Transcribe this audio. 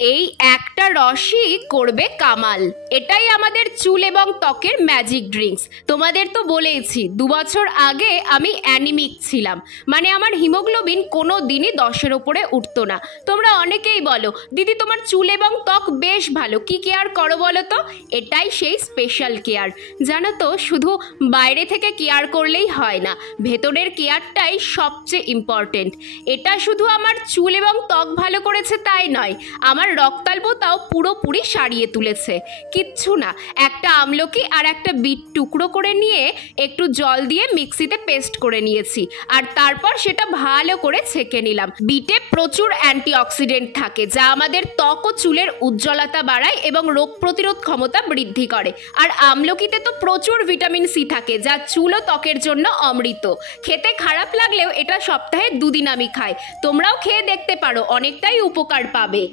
এই একটা রসই করবে কামাল। এটাই আমাদের চুল এবং ত্বকের ম্যাজিক ড্রিঙ্কস। তোমাদের তো বলেইছি 2 বছর আগে আমি অ্যানিমিক ছিলাম, মানে আমার হিমোগ্লোবিন কোনো দিনই 10-এর ওপরে উঠতো না। তোমরা অনেকেই বলো দিদি তোমার চুল এবং ত্বক বেশ ভালো, কি কেয়ার করো বলো তো? এটাই সেই স্পেশাল কেয়ার। জানো তো, শুধু বাইরে থেকে কেয়ার করলেই হয় না, ভেতরের কেয়ারটাই সবচেয়ে ইম্পর্টেন্ট। এটা শুধু আমার চুল এবং ত্বক ভালো করেছে তাই নয়, আমার রক্তাল্পতাও পুরোপুরি সারিয়ে তুলেছে। কিচ্ছু না, একটা আমলকি আর একটা বিট টুকরো করে নিয়ে একটু জল দিয়ে মিক্সিতে পেস্ট করে নিয়েছি, আর তারপর সেটা ভালো করে ছেঁকে নিলাম। বিটে প্রচুর অ্যান্টিঅক্সিডেন্ট থাকে যা আমাদের ত্বক ও চুলের উজ্জ্বলতা বাড়ায় এবং রোগ প্রতিরোধ ক্ষমতা বৃদ্ধি করে। আর আমলকিতে তো প্রচুর ভিটামিন সি থাকে যা চুল ও ত্বকের জন্য অমৃত। খেতে খারাপ লাগলেও এটা সপ্তাহে 2 দিন আমি খাই, তোমরাও খেয়ে দেখতে পারো, অনেকটাই উপকার পাবে।